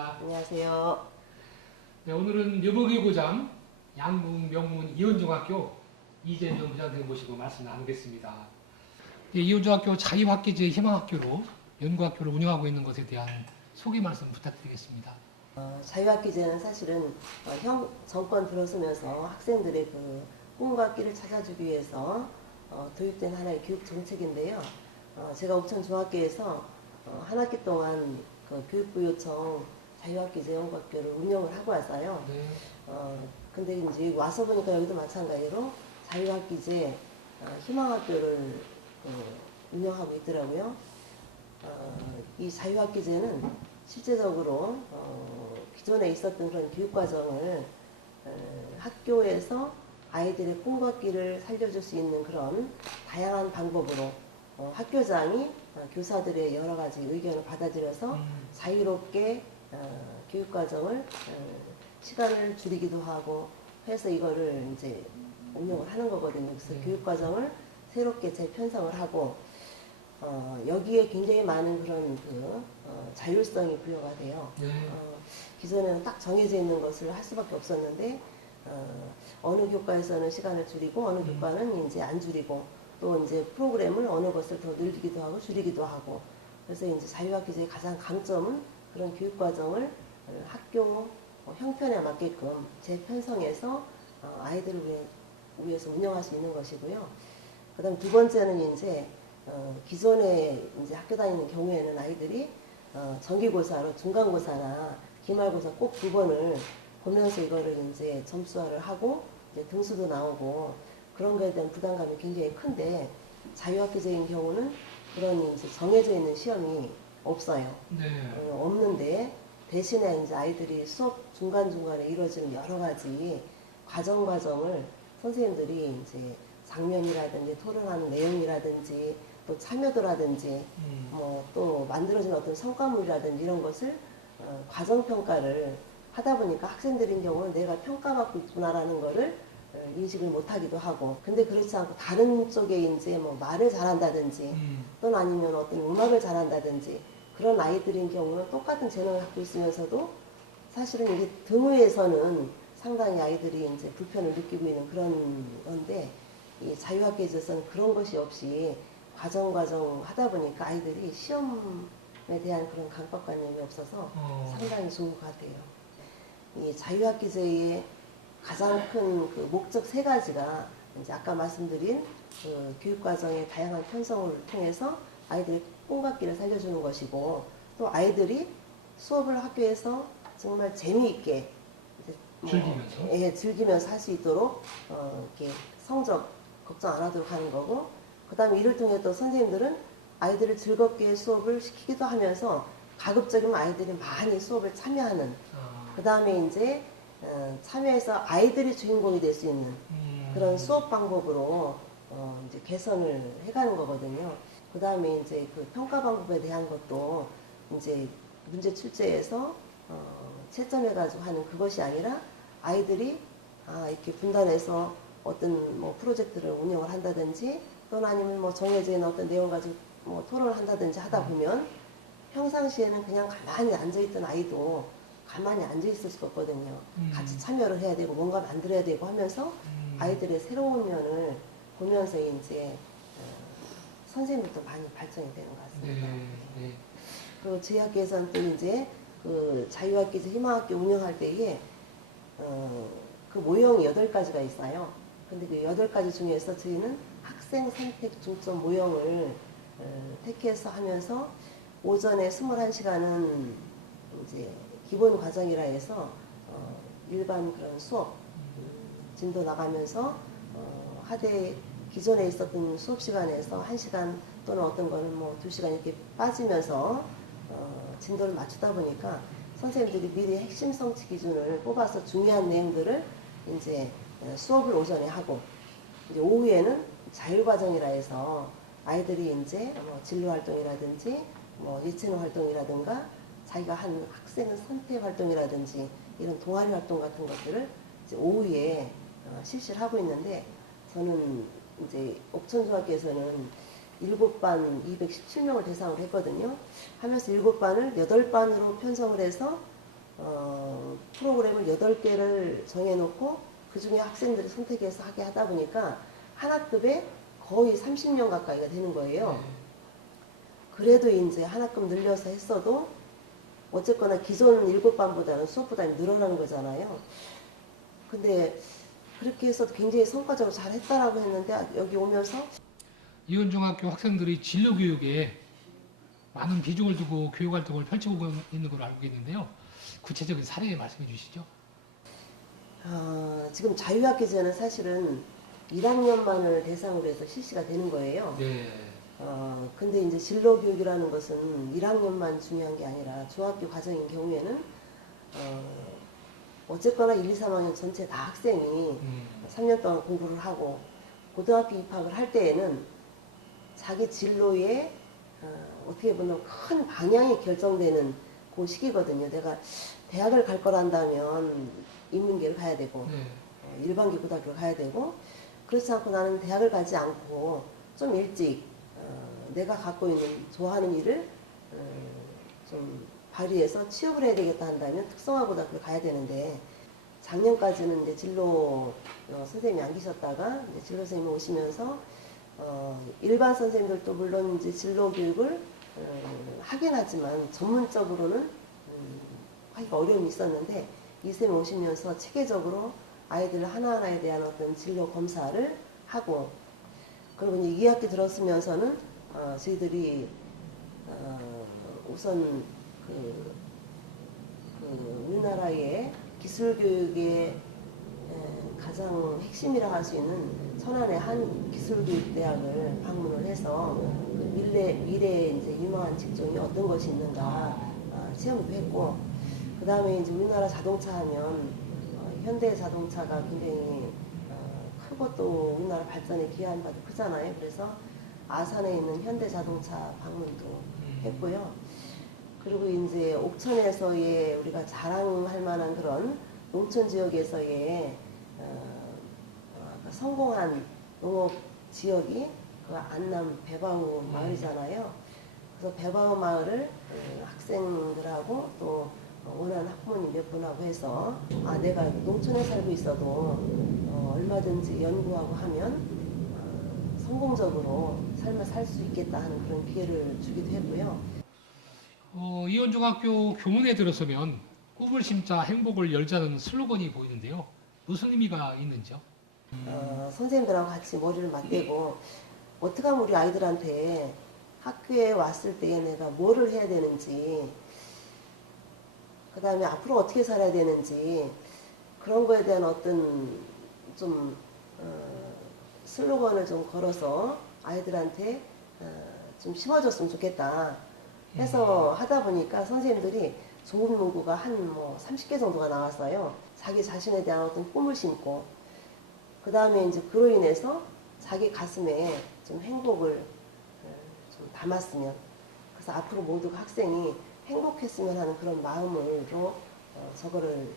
안녕하십니까. 안녕하세요. 네, 오늘은 여보기고장 양궁 명문 이원중학교 이재명 부장님 모시고 말씀 나누겠습니다. 네, 이원중학교 자유학기제 희망학교로 연구학교를 운영하고 있는 것에 대한 소개 말씀 부탁드리겠습니다. 자유학기제는 사실은 정권 들어서면서 학생들의 그 꿈과 길을 찾아주기 위해서 도입된 하나의 교육 정책인데요. 제가 옥천 중학교에서 한 학기 동안 그 교육부 요청 자유학기제 연구학교를 운영을 하고 왔어요. 네. 근데 이제 와서 보니까 여기도 마찬가지로 자유학기제 희망학교를 운영하고 있더라고요. 이 자유학기제는 실제적으로 기존에 있었던 그런 교육과정을 학교에서 아이들의 꿈과 길을 살려줄 수 있는 그런 다양한 방법으로 학교장이 교사들의 여러 가지 의견을 받아들여서 자유롭게 교육과정을 시간을 줄이기도 하고 해서 이거를 이제 운영을 하는 거거든요. 그래서 교육과정을 새롭게 재편성을 하고 여기에 굉장히 많은 그런 자율성이 부여가 돼요. 기존에는 딱 정해져 있는 것을 할 수밖에 없었는데 어느 교과에서는 시간을 줄이고 어느 교과는 이제 안 줄이고 또 이제 프로그램을 어느 것을 더 늘리기도 하고 줄이기도 하고 그래서 이제 자유학기제의 가장 강점은 그런 교육과정을 학교 형편에 맞게끔 재편성해서 아이들을 위해서 운영할 수 있는 것이고요. 그다음 두 번째는 이제 기존에 이제 학교 다니는 경우에는 아이들이 정기고사로 중간고사나 기말고사 꼭 두 번을 보면서 이거를 이제 점수화를 하고 이제 등수도 나오고 그런 거에 대한 부담감이 굉장히 큰데 자유학기제인 경우는 그런 이제 정해져 있는 시험이 없어요. 네. 없는데 대신에 이제 아이들이 수업 중간중간에 이루어지는 여러 가지 과정을 선생님들이 이제 장면이라든지 토론하는 내용이라든지 또 참여도라든지 뭐 또 만들어진 어떤 성과물이라든지 이런 것을 과정평가를 하다 보니까 학생들인 경우는 내가 평가받고 있구나라는 거를 인식을 못하기도 하고 근데 그렇지 않고 다른 쪽에 이제 뭐 말을 잘한다든지 또는 아니면 어떤 음악을 잘한다든지 그런 아이들인 경우는 똑같은 재능을 갖고 있으면서도 사실은 이게 등위에서는 상당히 아이들이 이제 불편을 느끼고 있는 그런 건데 이 자유학기제에서는 그런 것이 없이 과정 하다 보니까 아이들이 시험에 대한 그런 강박관념이 없어서 상당히 좋은 것 같아요. 이 자유학기제의 가장 큰 그 목적 세 가지가 이제 아까 말씀드린 그 교육과정의 다양한 편성을 통해서 아이들의 꿈과 길을 살려주는 것이고 또 아이들이 수업을 학교에서 정말 재미있게 즐기면서 할 수 있도록 이렇게 성적 걱정 안 하도록 하는 거고 그 다음에 이를 통해 또 선생님들은 아이들을 즐겁게 수업을 시키기도 하면서 가급적이면 아이들이 많이 수업을 참여하는 그 다음에 이제 참여해서 아이들이 주인공이 될 수 있는 그런 수업 방법으로 이제 개선을 해가는 거거든요. 그 다음에 이제 그 평가 방법에 대한 것도 이제 문제 출제에서 채점해가지고 하는 그것이 아니라 아이들이 이렇게 분단해서 어떤 뭐 프로젝트를 운영을 한다든지 또는 아니면 뭐 정해져 있는 어떤 내용 가지고 뭐 토론을 한다든지 하다 보면 평상시에는 그냥 가만히 앉아있던 아이도 가만히 앉아있을 수가 없거든요. 같이 참여를 해야 되고 뭔가 만들어야 되고 하면서 아이들의 새로운 면을 보면서 이제 선생님들도 많이 발전이 되는 것 같습니다. 네. 그리고 저희 학교에서는 또 이제 그 자유학기제 희망학교 운영할 때에 그 모형이 8가지가 있어요. 근데 그 8가지 중에서 저희는 학생 선택 중점 모형을 택해서 하면서 오전에 21시간은 이제 기본 과정이라 해서 일반 그런 수업 진도 나가면서 하되 기존에 있었던 수업 시간에서 1시간 또는 어떤 거는 뭐 2시간 이렇게 빠지면서 진도를 맞추다 보니까 선생님들이 미리 핵심 성취 기준을 뽑아서 중요한 내용들을 이제 수업을 오전에 하고 이제 오후에는 자율과정이라 해서 아이들이 이제 뭐 진로 활동이라든지 뭐 예체능 활동이라든가 자기가 한 학생 선택 활동이라든지 이런 동아리 활동 같은 것들을 이제 오후에 실시를 하고 있는데 저는 이제 옥천중학교에서는 7반 217명을 대상으로 했거든요. 하면서 7반을 8반으로 편성을 해서 프로그램을 8개를 정해놓고 그 중에 학생들이 선택해서 하게 하다 보니까 한 학급에 거의 30명 가까이가 되는 거예요. 네. 그래도 이제 한 학급 늘려서 했어도 어쨌거나 기존 7반보다는 수업 부담이 늘어나는 거잖아요. 근데 그렇게 해서 굉장히 성과적으로 잘 했다라고 했는데 여기 오면서 이원중학교 학생들이 진로 교육에 많은 비중을 두고 교육 활동을 펼쳐보고 있는 걸로 알고 있는데요. 구체적인 사례 말씀해 주시죠. 지금 자유학기제는 사실은 1학년만을 대상으로 해서 실시가 되는 거예요. 네. 근데 이제 진로교육이라는 것은 1학년만 중요한 게 아니라 중학교 과정인 경우에는 어쨌거나 1, 2, 3학년 전체 다 학생이 3년 동안 공부를 하고 고등학교 입학을 할 때에는 자기 진로에 어떻게 보면 큰 방향이 결정되는 그 시기거든요. 내가 대학을 갈 거란다면 인문계를 가야 되고 네. 일반계 고등학교를 가야 되고 그렇지 않고 나는 대학을 가지 않고 좀 일찍 내가 갖고 있는 좋아하는 일을 좀 발휘해서 취업을 해야 되겠다 한다면 특성화 고등학교를 가야 되는데 작년까지는 이제 진로 선생님이 안 계셨다가 이제 진로 선생님이 오시면서 일반 선생님들도 물론 이제 진로 교육을 하긴 하지만 전문적으로는 하기가 어려움이 있었는데 이 선생님이 오시면서 체계적으로 아이들 하나하나에 대한 어떤 진로 검사를 하고 그리고 이제 2학기 들었으면서는 저희들이 우선 우리나라의 기술교육의 가장 핵심이라 할 수 있는 천안의 한 기술교육대학을 방문을 해서 그 미래에 이제 유망한 직종이 어떤 것이 있는가 체험도 했고 그 다음에 이제 우리나라 자동차 하면 현대 자동차가 굉장히 크고 또 우리나라 발전에 기여한 바도 크잖아요. 그래서 아산에 있는 현대 자동차 방문도 했고요. 그리고 이제 옥천에서의 우리가 자랑할 만한 그런 농촌 지역에서의 성공한 농업 지역이 그 안남 배바우 마을이잖아요. 그래서 배바우 마을을 학생들하고 또 원하는 학부모님 몇 분하고 해서 내가 농촌에 살고 있어도 얼마든지 연구하고 하면 성공적으로 삶을 살 수 있겠다 하는 그런 기회를 주기도 했고요. 이원중학교 교문에 들어서면 꿈을 심자 행복을 열자는 슬로건이 보이는데요. 무슨 의미가 있는지요? 선생님들하고 같이 머리를 맞대고 어떻게 하면 우리 아이들한테 학교에 왔을 때 내가 뭐를 해야 되는지 그 다음에 앞으로 어떻게 살아야 되는지 그런 거에 대한 어떤 좀 슬로건을 좀 걸어서 아이들한테 좀 심어줬으면 좋겠다 해서 하다 보니까 선생님들이 좋은 문구가 한 뭐 30개 정도가 나왔어요. 자기 자신에 대한 어떤 꿈을 심고 그 다음에 이제 그로 인해서 자기 가슴에 좀 행복을 좀 담았으면 그래서 앞으로 모두 학생이 행복했으면 하는 그런 마음으로 저거를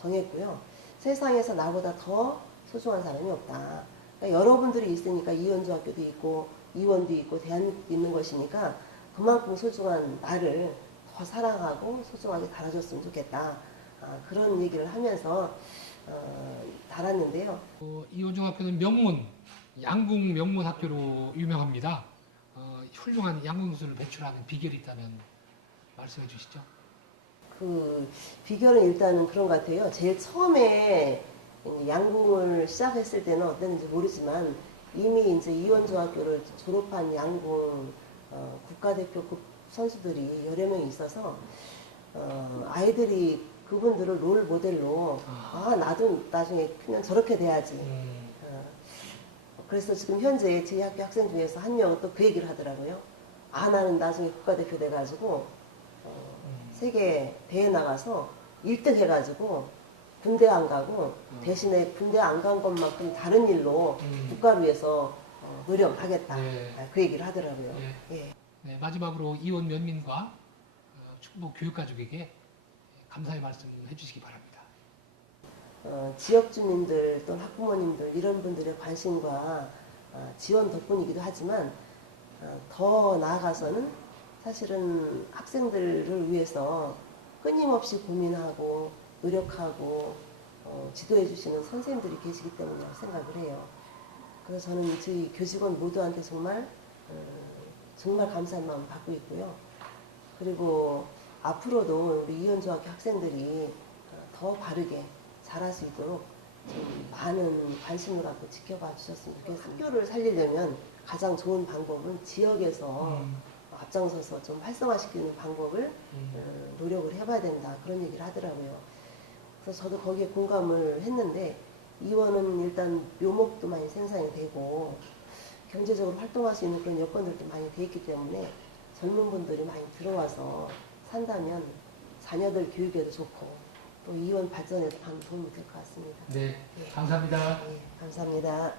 정했고요. 세상에서 나보다 더 소중한 사람이 없다. 그러니까 여러분들이 있으니까 이원중학교도 있고 이원도 있고 대한민국도 있는 것이니까 그만큼 소중한 나를 더 사랑하고 소중하게 달아줬으면 좋겠다. 그런 얘기를 하면서 달았는데요. 이원중학교는 명문, 양궁 명문 학교로 유명합니다. 훌륭한 양궁수를 배출하는 비결이 있다면 말씀해 주시죠. 그 비결은 일단은 그런 것 같아요. 제일 처음에 양궁을 시작했을 때는 어땠는지 모르지만 이미 이제 이원중학교를 졸업한 양궁 국가대표급 선수들이 여러 명이 있어서 아이들이 그분들을 롤 모델로 나도 나중에 크면 저렇게 돼야지. 그래서 지금 현재 저희 학교 학생 중에서 한 명은 또 그 얘기를 하더라고요. 나는 나중에 국가대표 돼가지고 세계 대회 나가서 1등 해가지고 군대 안 가고 대신에 군대 안 간 것만큼 다른 일로 국가를 위해서 노력하겠다. 네. 그 얘기를 하더라고요. 네. 예. 네, 마지막으로 이원 면민과 충북 교육가족에게 감사의 말씀 해주시기 바랍니다. 지역 주민들 또는 학부모님들 이런 분들의 관심과 지원 덕분이기도 하지만 더 나아가서는 사실은 학생들을 위해서 끊임없이 고민하고 노력하고 지도해 주시는 선생님들이 계시기 때문이라고 생각을 해요. 그래서 저는 저희 교직원 모두한테 정말 정말 감사한 마음 갖고 있고요. 그리고 앞으로도 우리 이현중학교 학생들이 더 바르게 잘할 수 있도록 좀 많은 관심을 갖고 지켜봐 주셨으면 좋겠습니다. 학교를 살리려면 가장 좋은 방법은 지역에서 앞장서서 좀 활성화시키는 방법을 노력을 해봐야 된다, 그런 얘기를 하더라고요. 그래서 저도 거기에 공감을 했는데, 이원은 일단 묘목도 많이 생산이 되고 경제적으로 활동할 수 있는 그런 여건들도 많이 돼 있기 때문에 젊은 분들이 많이 들어와서 산다면 자녀들 교육에도 좋고 또 이원 발전에도 많은 도움이 될 것 같습니다. 네, 감사합니다. 네, 감사합니다.